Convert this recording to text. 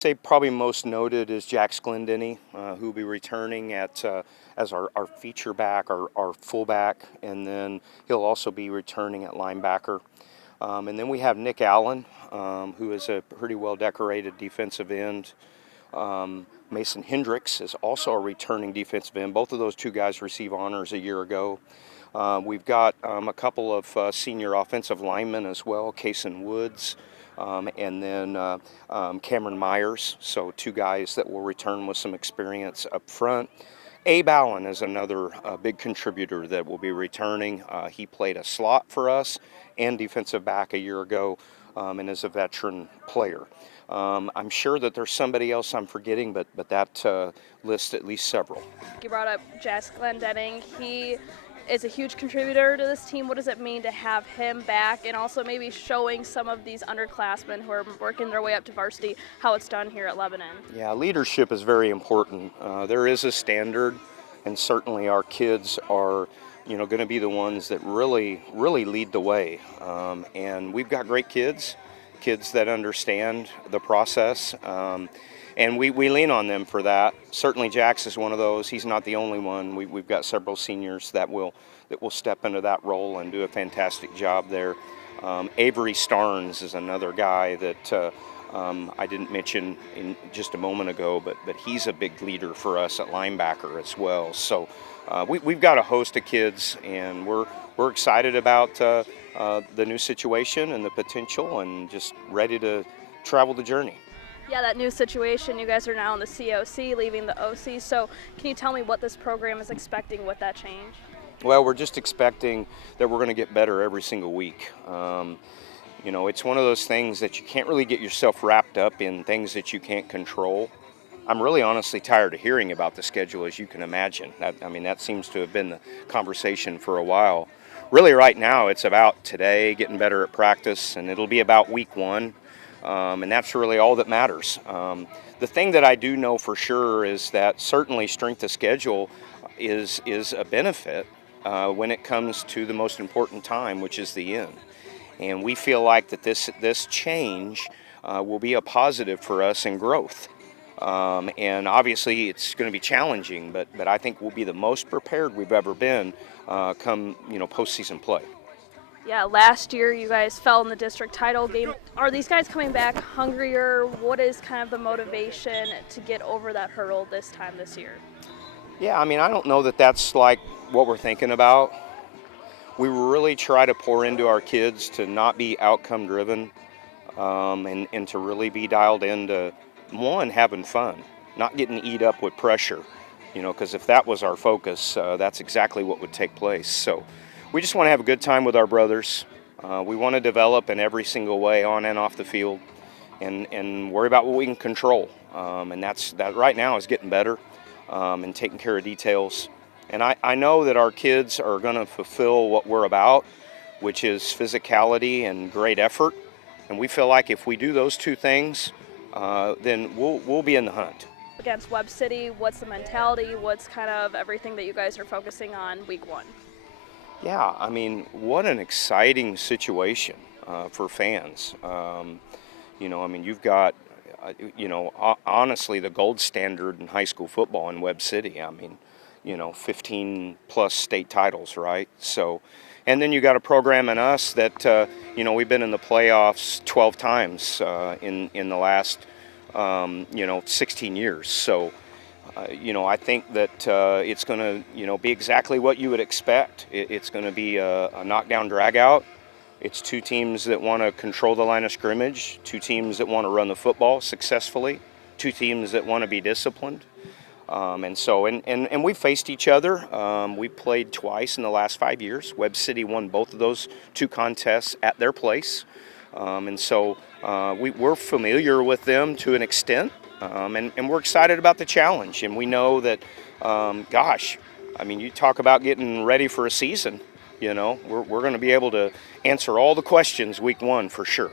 Say probably most noted is Jax Glendenny, who will be returning as our feature back, our fullback, and then he'll also be returning at linebacker. And then we have Nick Allen, who is a pretty well decorated defensive end. Mason Hendricks is also a returning defensive end. Both of those two guys received honors a year ago. We've got a couple of senior offensive linemen as well, Kason Woods, and then Cameron Myers, so two guys that will return with some experience up front. Abe Allen is another big contributor that will be returning. He played a slot for us and defensive back a year ago, and is a veteran player. I'm sure that there's somebody else I'm forgetting, but that lists at least several. You brought up Jax Glendenning. He is a huge contributor to this team. What does it mean to have him back, and also maybe showing some of these underclassmen who are working their way up to varsity how it's done here at Lebanon? Yeah, leadership is very important. There is a standard, and certainly our kids are going to be the ones that really lead the way. And we've got great kids that understand the process, and we lean on them for that. Certainly Jax is one of those. He's not the only one. We've got several seniors that will step into that role and do a fantastic job there. Avery Starnes is another guy that I didn't mention in just a moment ago, but he's a big leader for us at linebacker as well. So we've got a host of kids, and we're excited about the new situation and the potential, and just ready to travel the journey. Yeah, that new situation, you guys are now in the COC, leaving the OC, so can you tell me what this program is expecting with that change? Well, we're just expecting that we're going to get better every single week. It's one of those things that you can't really get yourself wrapped up in things that you can't control. I'm really honestly tired of hearing about the schedule, as you can imagine. That seems to have been the conversation for a while. Really right now it's about today, getting better at practice, and it'll be about week one. And that's really all that matters. The thing that I do know for sure is that certainly strength of schedule is a benefit when it comes to the most important time, which is the end. And we feel like that this change will be a positive for us in growth. And obviously it's going to be challenging, but I think we'll be the most prepared we've ever been come postseason play. Yeah, last year you guys fell in the district title game. Are these guys coming back hungrier? What is kind of the motivation to get over that hurdle this year? Yeah, I don't know that that's like what we're thinking about. We really try to pour into our kids to not be outcome driven, and to really be dialed into, one, having fun, not getting eat up with pressure, because if that was our focus, that's exactly what would take place. So we just want to have a good time with our brothers. We want to develop in every single way, on and off the field, and worry about what we can control. And that right now is getting better, and taking care of details. And I know that our kids are going to fulfill what we're about, which is physicality and great effort. And we feel like if we do those two things, then we'll be in the hunt. Against Webb City, what's the mentality? What's kind of everything that you guys are focusing on week one? Yeah, what an exciting situation for fans. You've got, honestly, the gold standard in high school football in Webb City. 15 plus state titles, right? So, and then you got a program in us that, we've been in the playoffs 12 times in the last, 16 years. So, I think that it's going to, be exactly what you would expect. It's going to be a knockdown drag-out. It's two teams that want to control the line of scrimmage, two teams that want to run the football successfully, two teams that want to be disciplined. And we faced each other. We played twice in the last 5 years. Webb City won both of those two contests at their place. We're familiar with them to an extent. And we're excited about the challenge, and we know that, you talk about getting ready for a season, we're going to be able to answer all the questions week one for sure.